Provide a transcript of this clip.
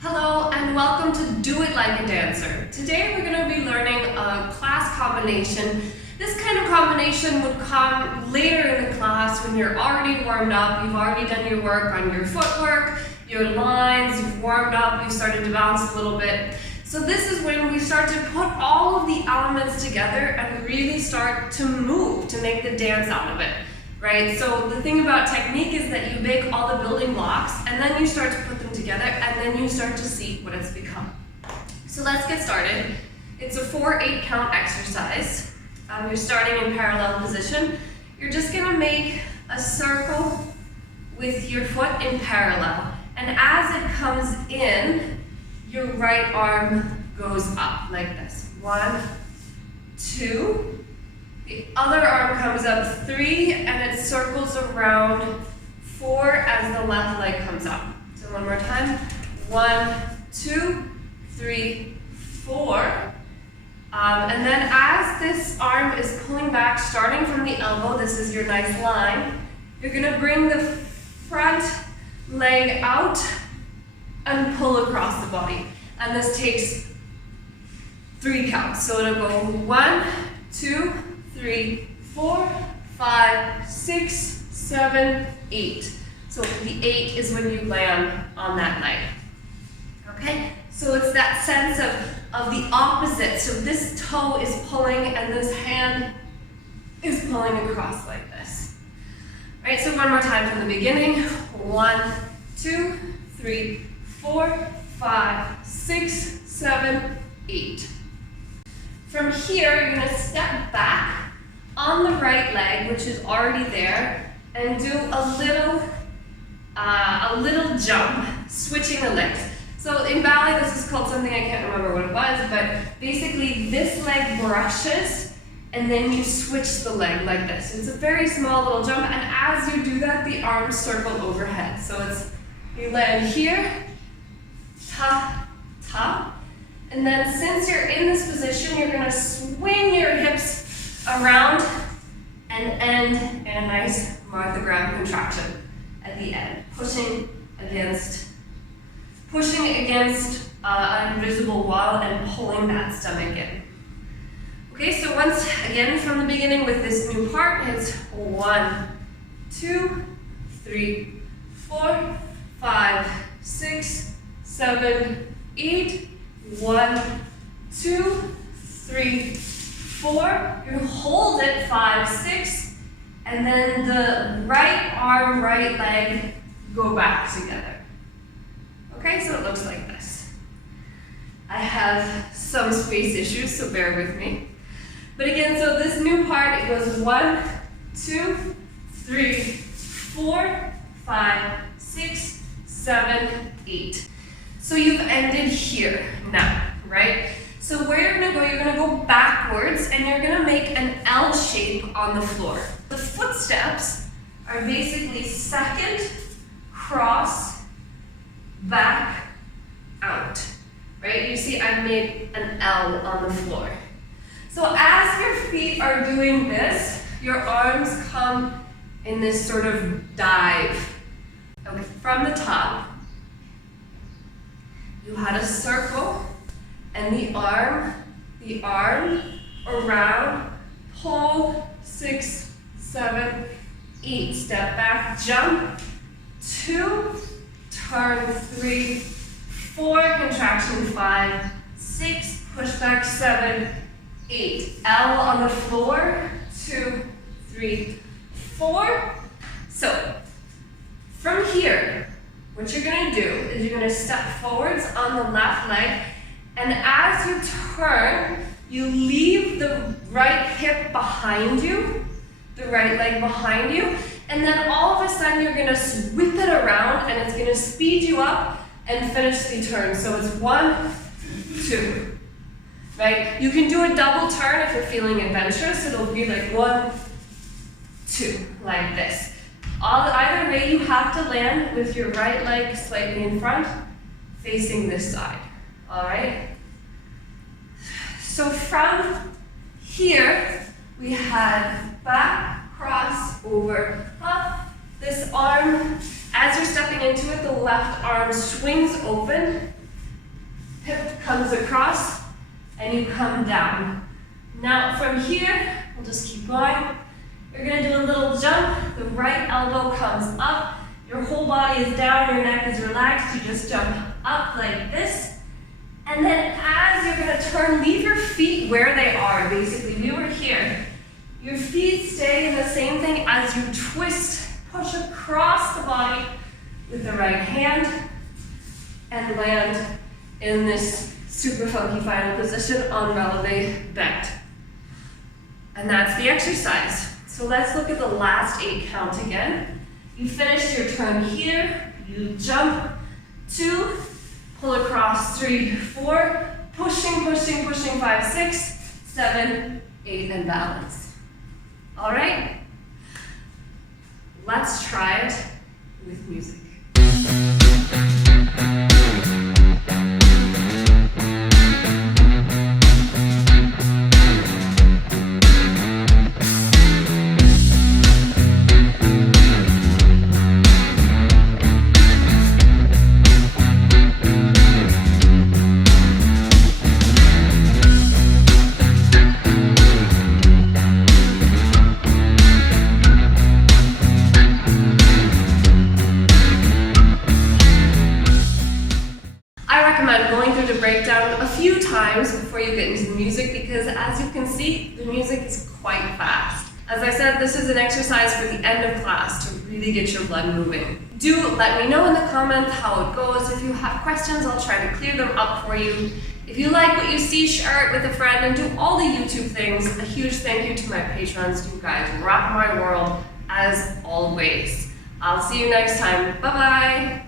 Hello and welcome to Do It Like a Dancer. Today we're going to be learning a class combination. This kind of combination would come later in the class when you're already warmed up, you've already done your work on your footwork, your lines, you've warmed up, you've started to bounce a little bit. So this is when we start to put all of the elements together and really start to move, to make the dance out of it. Right? So the thing about technique is that you make all the building blocks and then you start to put them together and then you start to see what it's become. So let's get started. It's a 4/8 count exercise. You're starting in parallel position. You're just going to make a circle with your foot in parallel. And as it comes in, your right arm goes up like this. 1, 2. The other arm comes up 3 and it circles around 4 as the left leg comes up. So one more time. 1, 2, 3, 4. And then as this arm is pulling back, starting from the elbow, this is your nice line, you're going to bring the front leg out and pull across the body. And this takes 3 counts. So it'll go 1, 2, 3, 4, 5, 6, 7, 8. So the 8 is when you land on that leg. Okay? So it's that sense of the opposite. So this toe is pulling and this hand is pulling across like this. Right? So one more time from the beginning. 1, 2, 3, 4, 5, 6, 7, 8. From here, you're going to step back on the right leg, which is already there, and do a little jump, switching the legs. So in ballet, this is called something I can't remember what it was, but basically this leg brushes, and then you switch the leg like this. It's a very small little jump, and as you do that, the arms circle overhead. So it's, you land here, ta, ta, and then since you're in this position, you're going to swing your hips around and end in a nice Martha Graham contraction at the end, pushing against an invisible wall and pulling that stomach in. Okay, so once again from the beginning with this new part, it's 1, 2, 3, 4, 5, 6, 7, 8, 1, 2, 3, 4, you hold it, 5, 6, and then the right arm, right leg go back together. Okay, so it looks like this. I have some space issues, so bear with me. But again, so this new part, it goes 1, 2, 3, 4, 5, 6, 7, 8. So you've ended here now, right? So where you're going to go backwards and you're going to make an L shape on the floor. The footsteps are basically second, cross, back, out. Right? You see I made an L on the floor. So as your feet are doing this, your arms come in this sort of dive. Okay, from the top, you had a circle. And the arm around, pull, 6, 7, 8, step back, jump, 2, turn, 3, 4, contraction, 5, 6, push back, 7, 8, L on the floor, 2, 3, 4. So, from here, what you're going to do is you're going to step forwards on the left leg. And as you turn, you leave the right hip behind you, the right leg behind you, and then all of a sudden you're going to whip it around and it's going to speed you up and finish the turn. So it's 1, 2, right? You can do a double turn if you're feeling adventurous. It'll be like 1, 2, like this. Either way, you have to land with your right leg slightly in front, facing this side. All right? So from here, we had back, cross, over, up. This arm, as you're stepping into it, the left arm swings open comes across, and you come down. Now from here, we'll just keep going. You're gonna do a little jump. The right elbow comes up. Your whole body is down, your neck is relaxed. You just jump up like this. And then as you're gonna turn, leave your feet where they are. Basically, we were here. Your feet stay in the same thing as you twist, push across the body with the right hand and land in this super funky final position on releve bend. And that's the exercise. So let's look at the last 8 count again. You finished your turn here, you jump 2, pull across 3, 4, pushing, 5, 6, 7, 8, and balance. All right? Let's try it with music. Going through the breakdown a few times before you get into the music, because as you can see, the music is quite fast. As I said, this is an exercise for the end of class to really get your blood moving. Do let me know in the comments how it goes. If you have questions, I'll try to clear them up for you. If you like what you see, share it with a friend and do all the YouTube things. A huge thank you to my patrons. You guys rock my world as always. I'll see you next time. Bye-bye.